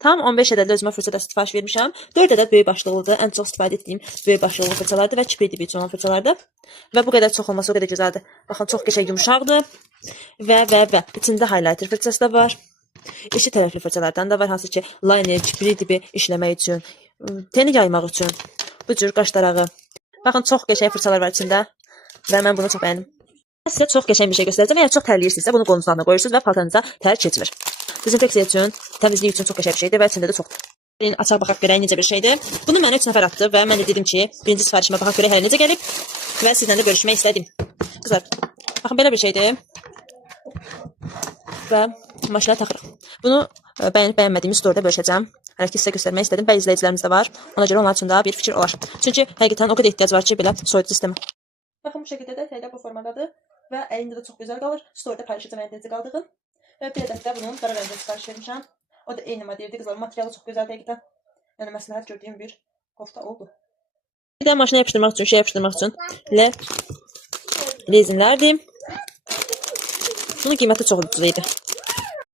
Tam 15 ədədli özümə fırçada sifariş vermişəm. 4 ədəd böyük başlıqlıdır. Ən çox istifadə etdiyim böyük başlıqlı fırçalardır və kiprikli bir olan fırçalardır. Və bu qədər çox olması o qədər gözəldir. Baxın, çox qəşəng yumşaqdır. Və içində highlighter fırçası da var. İki tərəfli fırçalardan da var, hansı ki liner, kiprik dibi işləmək üçün, teni yaymaq üçün, bu cür qaş darağı. Baxın, çox qəşəng fırçalar var içində və mən bunu çox bəyəndim. Sizə çox qəşəng bir şey göstərəcəm. Əgər çox tərləyirsinizsə, bunu qolunuzun altına qoyursunuz və paltarınıza tər keçmir. Dezinfeksiya üçün, təmizlik üçün çox qəşəng bir şeydir və içində də çoxdur. Açaq baxaq görək necə bir şeydir. Bunu mənə 3 nəfər atdı və mən də dedim ki, birinci sifarişimə baxaq görək hələ necə gəlib və sizlə də görüşmək istədim. Qızlar, baxın belə bir şeydir. Və maşına taxırıq. Bunu bəyənmədiyimi storyda bölüşəcəm. Hələ ki sizə göstərmək istədim. Bəzi izləyicilərimiz də var. Ona görə onlar üçün də bir fikir olar. Çünki həqiqətən o qədər ehtiyac var ki, belə soyuducu sistemə. Baxın, bu şəkildə də təydə bu formadadır və əlində də çox gözəl qalır. Storyda paylaşacağım əlində necə qaldığını. Və bir ədəd də bunun qara rəngində sifariş vermişəm. O da eyni modeldir qızlar. Materialı çox gözəl həqiqətən. Yəni məsləhət gördüyüm bir kofta oldu. Bir də maşına yapışdırmaq üçün, yapışdırmaq üçün rezinlərdir. Bunun qiyməti çox ucuz idi.